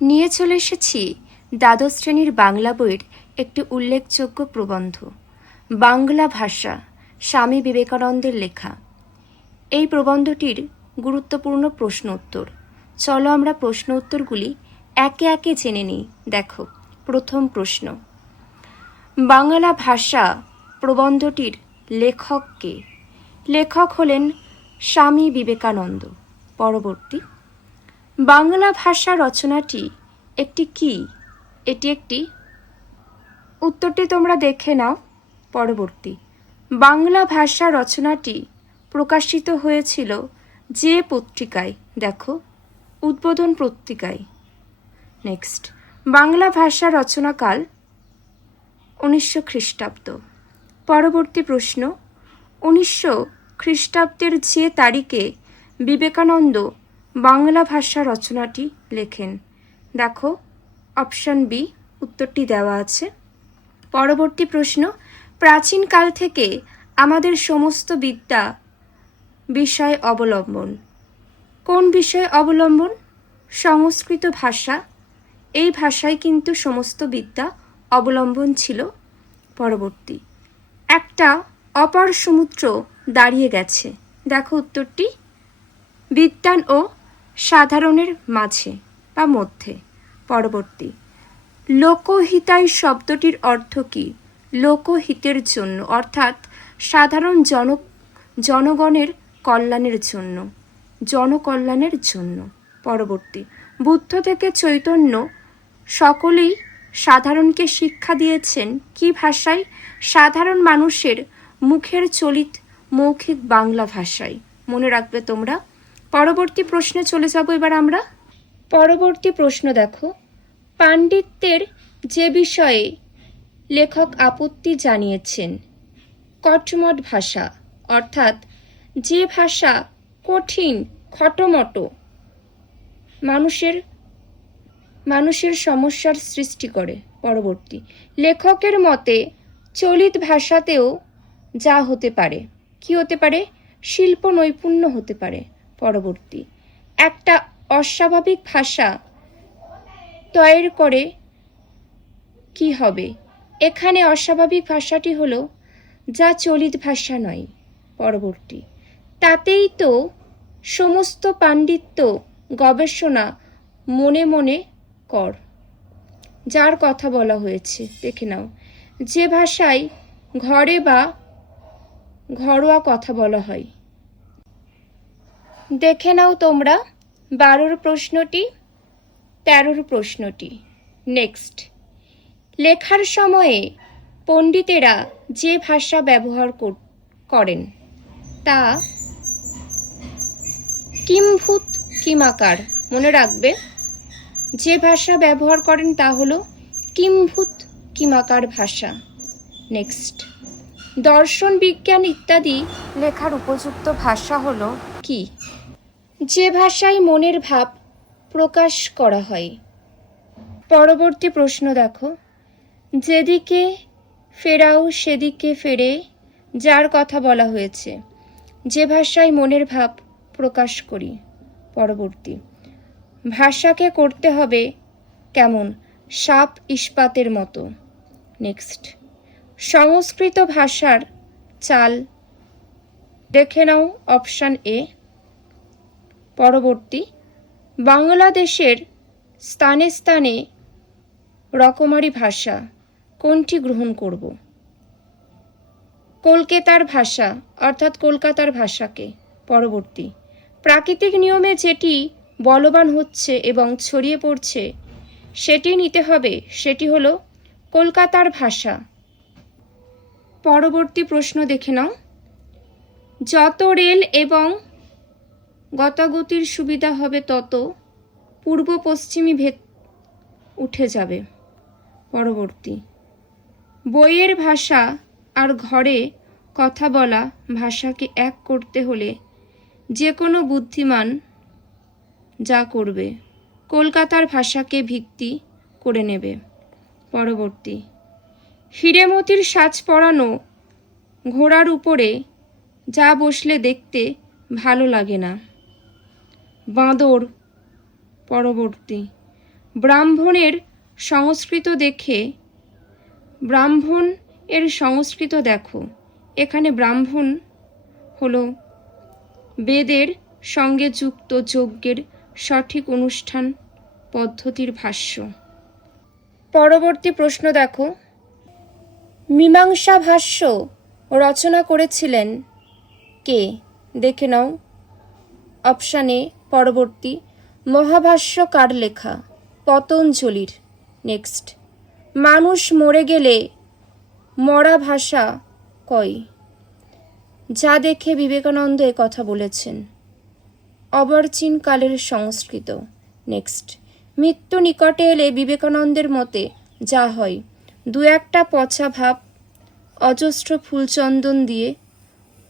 নিয়ে চলে এসেছি দ্বাদশ শ্রেণীর বাংলা বইয়ের একটি উল্লেখযোগ্য প্রবন্ধ, বাংলা ভাষা, স্বামী বিবেকানন্দের লেখা। এই প্রবন্ধটির গুরুত্বপূর্ণ প্রশ্ন উত্তর। চলো আমরা প্রশ্ন উত্তরগুলি একে একে জেনে নিই। দেখো, প্রথম প্রশ্ন, বাংলা ভাষা প্রবন্ধটির লেখক কে? লেখক হলেন স্বামী বিবেকানন্দ। পরবর্তী, বাংলা ভাষা রচনাটি একটি কি? এটি একটি, উত্তরটি তোমরা দেখে নাও। পরবর্তী, বাংলা ভাষা রচনাটি প্রকাশিত হয়েছিল যে পত্রিকায়? দেখো, উদ্বোধন পত্রিকায়। নেক্সট, বাংলা ভাষা রচনাকাল 1900 খ্রিস্টাব্দ। পরবর্তী প্রশ্ন, 1900 খ্রিস্টাব্দের যে তারিখে বিবেকানন্দ বাংলা ভাষা রচনাটি লেখেন? দেখো, অপশান বি, উত্তরটি দেওয়া আছে। পরবর্তী প্রশ্ন, প্রাচীনকাল থেকে আমাদের সমস্ত বিদ্যা বিষয় অবলম্বন। কোন বিষয় অবলম্বন? সংস্কৃত ভাষা। এই ভাষায় কিন্তু সমস্ত বিদ্যা অবলম্বন ছিল। পরবর্তী, একটা অপার সমুদ্র দাঁড়িয়ে গেছে। দেখো উত্তরটি, বিজ্ঞান ও সাধারণের মাঝে বা মধ্যে। পরবর্তী, লোকহিতায় শব্দটির অর্থ কী? লোকহিতের জন্য, অর্থাৎ সাধারণ জনগণের কল্যাণের জন্য, জনকল্যাণের জন্য। পরবর্তী, বুদ্ধ থেকে চৈতন্য সকলেই সাধারণকে শিক্ষা দিয়েছেন কি ভাষায়? সাধারণ মানুষের মুখের চলিত মৌখিক বাংলা ভাষায়। মনে রাখবে তোমরা। পরবর্তী প্রশ্নে চলে যাব এবার আমরা। পরবর্তী প্রশ্ন দেখো, পাণ্ডিত্যের যে বিষয়ে লেখক আপত্তি জানিয়েছেন? কটমট ভাষা, অর্থাৎ যে ভাষা কঠিন, খটোমটো, মানুষের সমস্যার সৃষ্টি করে। পরবর্তী, লেখকের মতে চলিত ভাষাতেও যা হতে পারে, কি হতে পারে? শিল্প নৈপুণ্য হতে পারে। পরবর্তী, একটা অস্বাভাবিক ভাষা তৈরি করে কি হবে? এখানে অস্বাভাবিক ভাষাটি হলো যা চলিত ভাষা নয়। পরবর্তী, তাতেই তো সমস্ত পাণ্ডিত্য গবেষণা মনে মনে কর। যার কথা বলা হয়েছে দেখে নাও। যে ভাষায় ঘরে বা ঘরোয়া কথা বলা হয়। দেখে নাও তোমরা 12 প্রশ্নটি, 13 প্রশ্নটি। নেক্সট, লেখার সময়ে পণ্ডিতেরা যে ভাষা ব্যবহার করেন তা কিম্ভূত কিমাকার। মনে রাখবে, যে ভাষা ব্যবহার করেন তা হলো কিম্ভূত কিমাকার ভাষা। নেক্সট, দর্শন, বিজ্ঞান ইত্যাদি লেখার উপযুক্ত ভাষা হলো কি? যে ভাষায় মনের ভাব প্রকাশ করা হয়। পরবর্তী প্রশ্ন দেখো, যেদিকে ফেরাও সেদিকে ফেরে, যার কথা বলা হয়েছে। যে ভাষায় মনের ভাব প্রকাশ করি। পরবর্তী, ভাষাকে করতে হবে কেমন? সাপ ইস্পাতের মতো। নেক্সট, সংস্কৃত ভাষার চাল দেখে নাও, অপশান এ। পরবর্তী, বাংলাদেশের স্থানে স্থানে রকমারি ভাষা কোনটি গ্রহণ করব? কলকাতার ভাষা, অর্থাৎ কলকাতার ভাষাকে। পরবর্তী, প্রাকৃতিক নিয়মে যেটি বলবান হচ্ছে এবং ছড়িয়ে পড়ছে সেটি নিতে হবে, সেটি হলো কলকাতার ভাষা। পরবর্তী প্রশ্ন দেখে নাও, যত রেল এবং গতাগতির সুবিধা হবে তত পূর্ব পশ্চিমী ভেদ উঠে যাবে। পরবর্তী, বইয়ের ভাষা আর ঘরে কথা বলা ভাষাকে এক করতে হলে যে কোনো বুদ্ধিমান যা করবে কলকাতার ভাষাকে ভিত্তি করে নেবে। পরবর্তী, হীরেমতির সাজ পরানো ঘোড়ার উপরে যা বসলে দেখতে ভালো লাগে না, বাঁদর। পরবর্তী, ব্রাহ্মণের সংস্কৃত দেখে, ব্রাহ্মণ এর সংস্কৃত দেখো। এখানে ব্রাহ্মণ হলো বেদের সঙ্গে যুক্ত যজ্ঞের সঠিক অনুষ্ঠান পদ্ধতির ভাষ্য। পরবর্তী প্রশ্ন দেখো, মীমাংসা ভাষ্য রচনা করেছিলেন কে? দেখে নাও। অপশান এ পরবর্তী মহাভাষ্য কার লেখা? পতঞ্জলির। নেক্সট, মানুষ মরে গেলে মরা ভাষা কয়? যা দেখে বিবেকানন্দ এ কথা বলেছেন। অবর্চীন কালের সংস্কৃত। নেক্সট, মৃত্যু নিকটে এলে বিবেকানন্দের মতে যা হয়, দু একটা পচা ভাব অজস্র ফুলচন্দন দিয়ে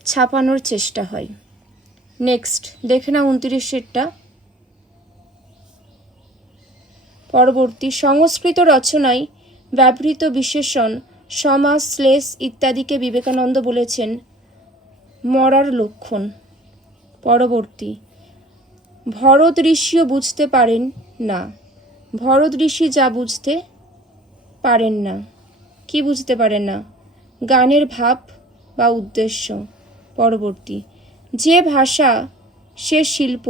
ছাপানোর চেষ্টা হয়। নেক্সট দেখে না 29টা। পরবর্তী, সংস্কৃত রচনায় ব্যবহৃত বিশেষণ সমাস, শ্লেষ ইত্যাদিকে বিবেকানন্দ বলেছেন মরার লক্ষণ। পরবর্তী, ভরত ঋষিও বুঝতে পারেন না। ভরত ঋষি যা বুঝতে পারেন না, কি বুঝতে পারেন না? গানের ভাব বা উদ্দেশ্য। পরবর্তী, যে ভাষা সে শিল্প,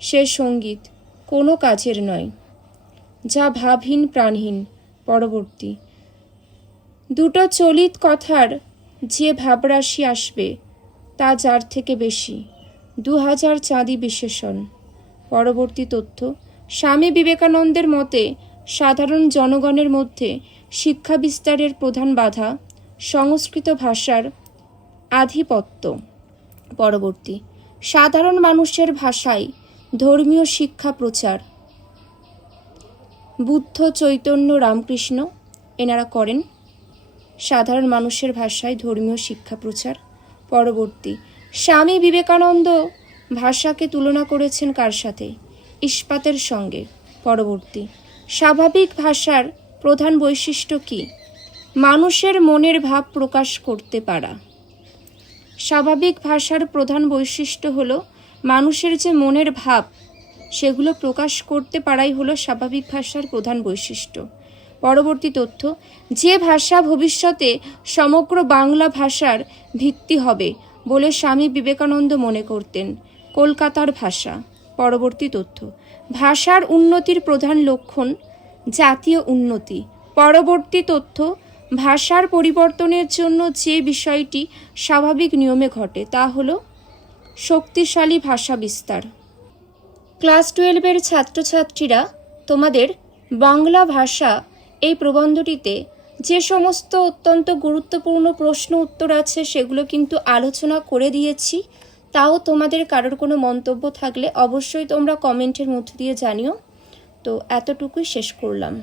সে সঙ্গীত কোনো কাজের নয়, যা ভাবহীন প্রাণহীন। পরবর্তী, দুটো চলিত কথার যে ভাবরাশি আসবে তা যার থেকে বেশি, 2000 চাঁদি বিশেষণ। পরবর্তী তথ্য, স্বামী বিবেকানন্দের মতে সাধারণ জনগণের মধ্যে শিক্ষা বিস্তারের প্রধান বাধা সংস্কৃত ভাষার আধিপত্য। পরবর্তী, সাধারণ মানুষের ভাষায় ধর্মীয় শিক্ষা প্রচার বুদ্ধ, চৈতন্য, রামকৃষ্ণ এনারা করেন সাধারণ মানুষের ভাষায় ধর্মীয় শিক্ষা প্রচার। পরবর্তী, স্বামী বিবেকানন্দ ভাষাকে তুলনা করেছেন কার সাথে? ইস্পাতের সঙ্গে। পরবর্তী, স্বাভাবিক ভাষার প্রধান বৈশিষ্ট্য কি? মানুষের মনের ভাব প্রকাশ করতে পারা। স্বাভাবিক ভাষার প্রধান বৈশিষ্ট্য হলো মানুষের যে মনের ভাব সেগুলো প্রকাশ করতে পারাই হলো স্বাভাবিক ভাষার প্রধান বৈশিষ্ট্য। পরবর্তী তথ্য, যে ভাষা ভবিষ্যতে সমগ্র বাংলা ভাষার ভিত্তি হবে বলে স্বামী বিবেকানন্দ মনে করতেন, কলকাতার ভাষা। পরবর্তী তথ্য, ভাষার উন্নতির প্রধান লক্ষণ জাতীয় উন্নতি। পরবর্তী তথ্য, ভাষার পরিবর্তনের জন্য যে বিষয়টি স্বাভাবিক নিয়মে ঘটে তা হলো শক্তিশালী ভাষা বিস্তার। ক্লাস 12-এর ছাত্রছাত্রীরা তোমাদের বাংলা ভাষা এই প্রবন্ধটিতে যে সমস্ত অত্যন্ত গুরুত্বপূর্ণ প্রশ্ন উত্তর আছে সেগুলো কিন্তু আলোচনা করে দিয়েছি। তাও তোমাদের কারোর কোনো মন্তব্য থাকলে অবশ্যই তোমরা কমেন্টের মধ্যে দিয়ে জানিও। তো এতটুকুই শেষ করলাম।